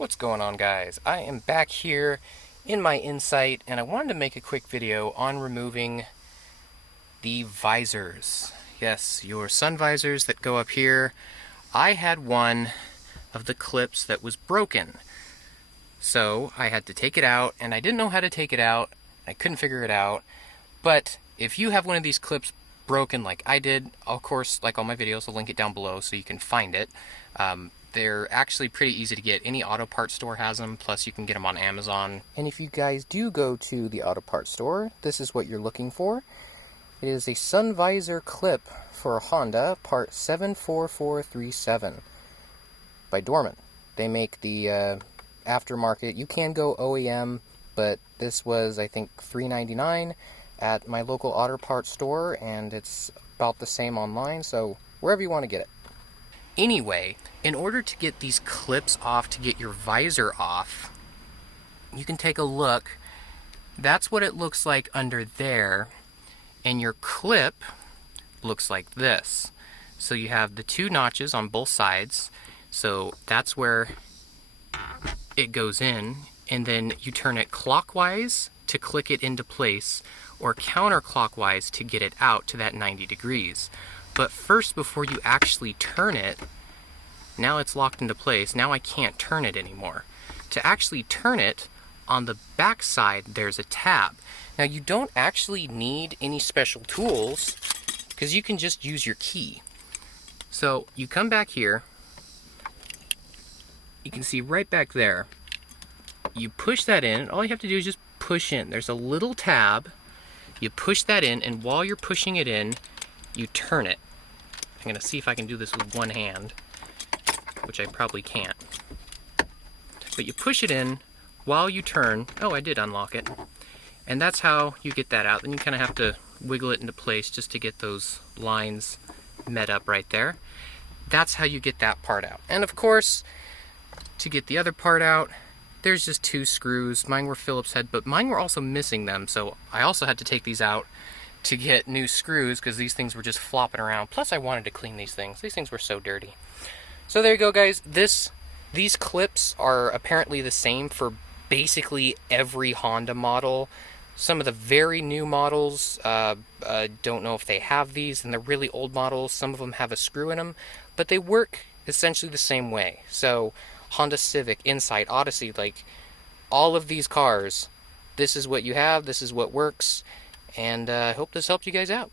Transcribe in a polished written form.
What's going on, guys? I am back here in my Insight, and I wanted to make a quick video on removing the visors. Yes, your sun visors that go up here. I had one of the clips that was broken, so I had to take it out, and I didn't know how to take it out. I couldn't figure it out. But if you have one of these clips broken like I did, of course, like all my videos, I'll link it down below so you can find it. They're actually pretty easy to get. Any auto parts store has them, plus you can get them on Amazon. And if you guys do go to the auto parts store, this is what you're looking for. It is a sun visor clip for a Honda, part 74437 by Dorman. They make the aftermarket. You can go OEM, but this was, I think, $3.99 at my local auto parts store, and it's about the same online, so wherever you want to get it. Anyway, in order to get these clips off, to get your visor off, you can take a look. That's what it looks like under there, and your clip looks like this. So you have the two notches on both sides, so that's where it goes in, and then you turn it clockwise to click it into place, or counterclockwise to get it out to that 90 degrees. But first, before you actually turn it, now it's locked into place. Now I can't turn it anymore. To actually turn it, on the back side, there's a tab. Now you don't actually need any special tools, because you can just use your key. So you come back here, you can see right back there, you push that in, all you have to do is just push in. There's a little tab, you push that in, and while you're pushing it in, you turn it. I'm going to see if I can do this with one hand, which I probably can't. But you push it in while you turn. Oh, I did unlock it. And that's how you get that out. Then you kind of have to wiggle it into place just to get those lines met up right there. That's how you get that part out. And of course, to get the other part out, there's just two screws. Mine were Phillips head, but mine were also missing them, so I also had to take these out to get new screws because these things were just flopping around. Plus I wanted to clean these things. These things were so dirty. So there you go, guys. These clips are apparently the same for basically every Honda model. Some of the very new models, don't know if they have these, and the really old models, some of them have a screw in them, but they work essentially the same way. So Honda Civic, Insight, Odyssey, like all of these cars, this is what you have, this is what works, and I hope this helped you guys out.